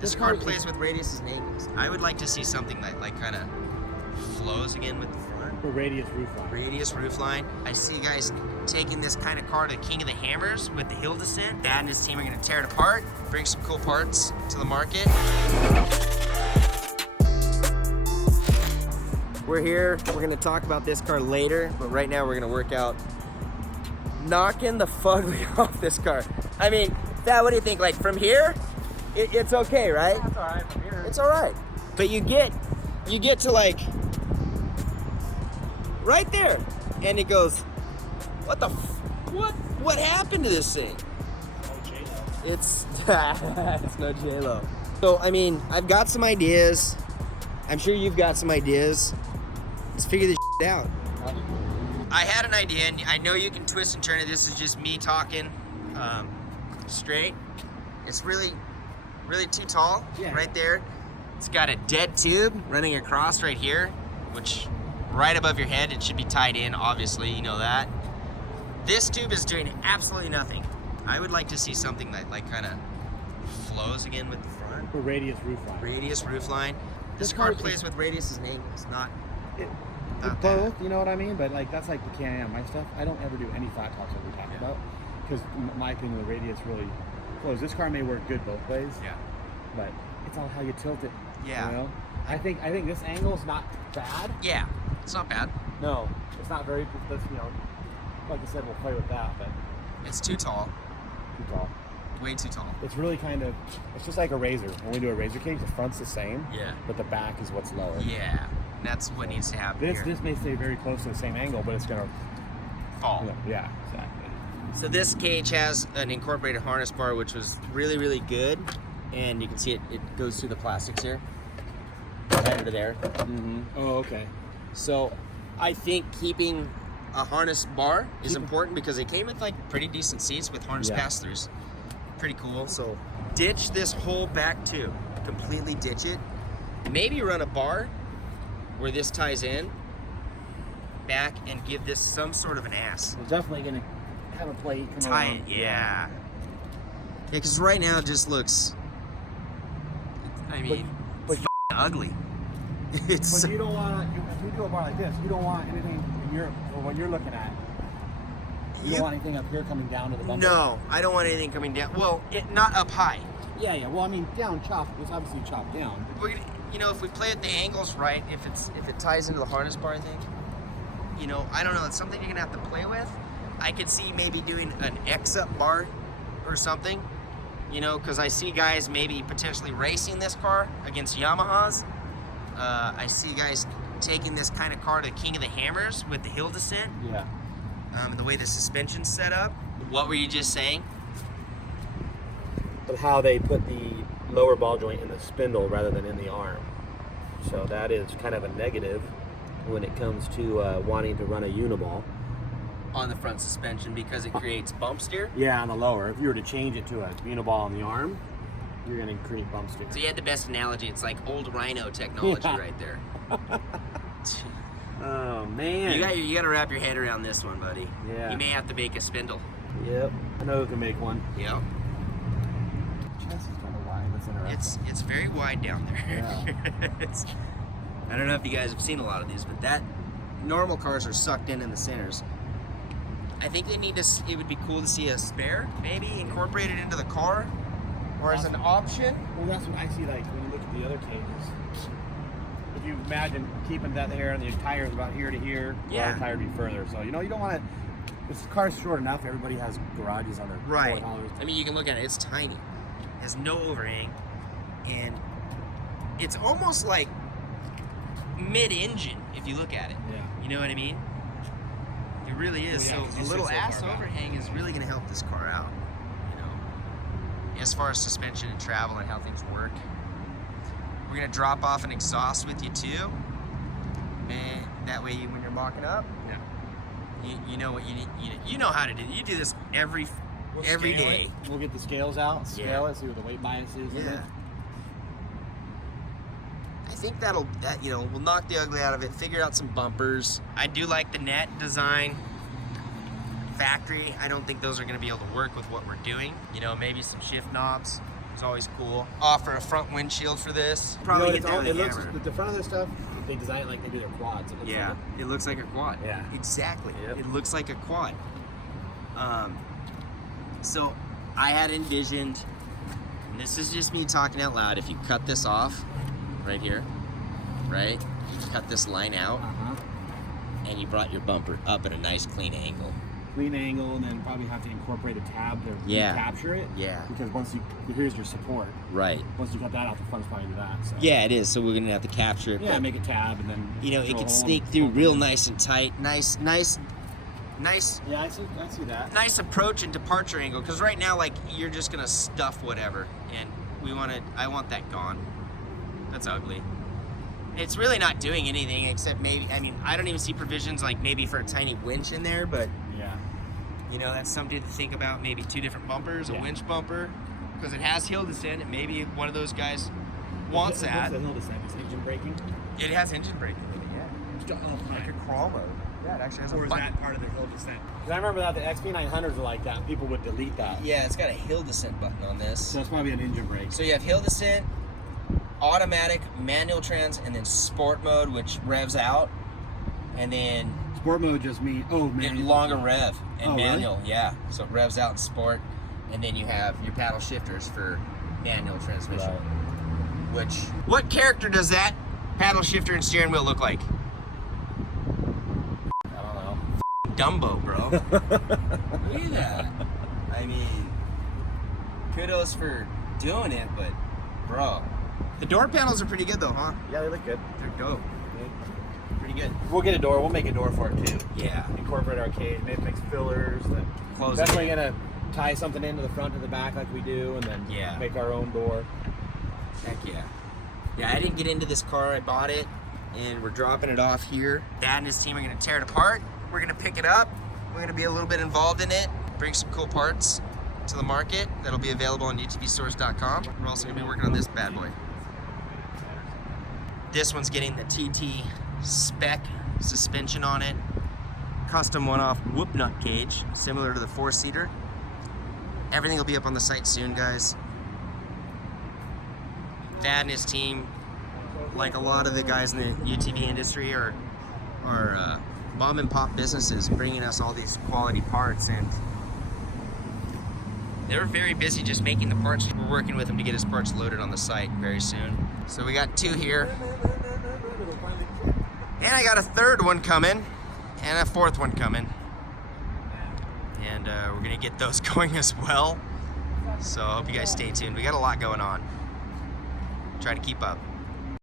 This car plays with radiuses and angles. I would like to see something that like kind of flows again with the front. For radius roofline. Radius roofline. I see guys taking this kind of car to King of the Hammers with the hill descent. Dad and his team are gonna tear it apart, bring some cool parts to the market. We're here, we're gonna talk about this car later, but right now we're gonna work out knocking the fugly off this car. I mean, Dad, what do you think? Like from here, it's okay, right? That's all right from here. It's all right. But you get to like, right there, and it goes, what happened to this thing? No J-Lo. It's no J-Lo. So, I mean, I've got some ideas. I'm sure you've got some ideas. Let's figure this shit out. I had an idea, and I know you can twist and turn it. This is just me talking straight. It's really too tall, right there. It's got a dead tube running across right here, which right above your head, it should be tied in, obviously, you know that. This tube is doing absolutely nothing. I would like to see something that like kind of flows again with the front. For radius roofline. Radius roofline. This car plays with radiuses and angles, not both, you know what I mean? But like that's like the Can-Am, my stuff. I don't ever do any flat tops like we talked about, because in my opinion, the radius really flows. This car may work good both ways. Yeah. But it's all how you tilt it. Yeah. You know? I think this angle is not bad. Yeah, it's not bad. No, it's not very. That's, you know, like I said, we'll play with that, but It's too tall. too tall. Way too tall. It's really kind of. It's just like a razor. When we do a razor cage, the front's the same. Yeah. But the back is what's lower. Yeah. That's what needs to happen here. This may stay very close to the same angle, but it's gonna Fall. Yeah, exactly. So this cage has an incorporated harness bar, which was really good. And you can see it goes through the plastics here. Right under there. Mm-hmm. Oh, okay. So I think keeping a harness bar is important because they came with like pretty decent seats with harness pass-throughs. Pretty cool. So ditch this whole back tube. Completely ditch it. Maybe run a bar where this ties in back and give this some sort of an ass. We're definitely gonna have a plate come Tie around. it, yeah. Yeah, because right now it just looks, I mean, but it's ugly. It's But you don't want to. If you do a bar like this, you don't want anything or what you're looking at. You don't want anything up here coming down to the bumper. No, I don't want anything coming down. Well, not up high. Yeah. Well, I mean, down chop. It's obviously chopped down. We're gonna, you know, if we play at the angles right, if it ties into the harness bar, I think, you know, I don't know. It's something you're gonna have to play with. I could see maybe doing an X-up bar or something, you know, because I see guys maybe potentially racing this car against Yamahas. I see guys taking this kind of car to King of the Hammers with the hill descent. Yeah. And the way the suspension's set up. What were you just saying? But how they put the lower ball joint in the spindle rather than in the arm. So that is kind of a negative when it comes to wanting to run a uniball. On the front suspension because it creates bump steer. Yeah, on the lower. If you were to change it to a uniball on the arm, you're going to create bump steer. So you had the best analogy. It's like old Rhino technology right there. Oh, man. You got to wrap your head around this one, buddy. Yeah. You may have to make a spindle. Yep. I know who can make one. Yep. Chest is kind of wide. That's interesting. It's very wide down there. Yeah. I don't know if you guys have seen a lot of these, but that normal cars are sucked in the centers. I think they need to. It would be cool to see a spare, maybe incorporated into the car, or as an option. Well, that's what I see. Like when you look at the other cages, if you imagine keeping that there and the tires about here to here, Yeah. the tire would be further. So you know you don't want to. This car's short enough. Everybody has garages on their Right. $4. I mean, you can look at it. It's tiny. It has no overhang, and it's almost like mid-engine if you look at it. Yeah. You know what I mean? It really is. Yeah, 'cause So a you little sit so ass far back. overhang is really going to help this car out. You know, as far as suspension and travel and how things work. We're going to drop off an exhaust with you too, and that way when you're mocking up, you know what you need. You know how to do it. You do this every day. We'll get the scales out, scale it, see what the weight bias is. in it. Yeah. I think that you know, we'll knock the ugly out of it, figure out some bumpers. I do like the net design. Factory, I don't think those are going to be able to work with what we're doing. You know, maybe some shift knobs. It's always cool. Offer a front windshield for this. You Probably know, hit that with a looks, hammer. the front of this stuff, they design it like they do their quads. It looks Yeah, like it looks like a quad. Yeah. Exactly. Yep. It looks like a quad. So I had envisioned, and this is just me talking out loud, if you cut this off right here, right? You cut this line out, and you brought your bumper up at a nice clean angle. clean angle, and then probably have to incorporate a tab to capture it. Yeah. Because once here's your support. Right. Once you cut that out, the front's probably do that. So. Yeah, it is. So we're gonna have to capture it. Yeah, make a tab, and then. You know, it can sneak through real nice and tight. Nice. Yeah, I see that. Nice approach and departure angle. Because right now, like, you're just gonna stuff whatever, and I want that gone. That's ugly. It's really not doing anything except maybe, I mean, I don't even see provisions like maybe for a tiny winch in there, but yeah, you know, that's something to think about. Maybe 2 different bumpers, a winch bumper, because it has hill descent, and maybe one of those guys wants that. What's the hill descent? Is engine braking? It has engine braking in it, yeah. Like a crawl mode. Yeah, it actually has a Or is button. that part of the hill descent? Because I remember that the XP900s were like that. People would delete that. Yeah, it's got a hill descent button on this. So that's probably an engine brake. So you have hill descent, automatic, manual trans, and then sport mode, which revs out, and then Sport mode just means manual. longer rev and really? manual. Yeah, so it revs out in sport, and then you have your paddle shifters for manual transmission. Right. What character does that paddle shifter and steering wheel look like? I don't know. Dumbo, bro. Look at that. I mean, kudos for doing it, but bro. The door panels are pretty good though, huh? Yeah, they look good. They're dope. Pretty good. We'll get a door. We'll make a door for it too. Yeah. Incorporate our cage. Maybe make fillers. Then Close definitely it. gonna tie something into the front to the back like we do, and then make our own door. Heck yeah. Yeah, I didn't get into this car. I bought it, and we're dropping it off here. Dad and his team are gonna tear it apart. We're gonna pick it up. We're gonna be a little bit involved in it. Bring some cool parts to the market. That'll be available on utvstores.com. We're also gonna be working on this bad boy. This one's getting the TT spec suspension on it. Custom one-off whoop nut cage, similar to the 4-seater. Everything will be up on the site soon, guys. Dad and his team, like a lot of the guys in the UTV industry, are mom and pop businesses bringing us all these quality parts, and they're very busy just making the parts. We're working with them to get his parts loaded on the site very soon. So we got 2 here, and I got a 3rd one coming, and a 4th one coming, and we're gonna get those going as well. So I hope you guys stay tuned. We got a lot going on. Try to keep up.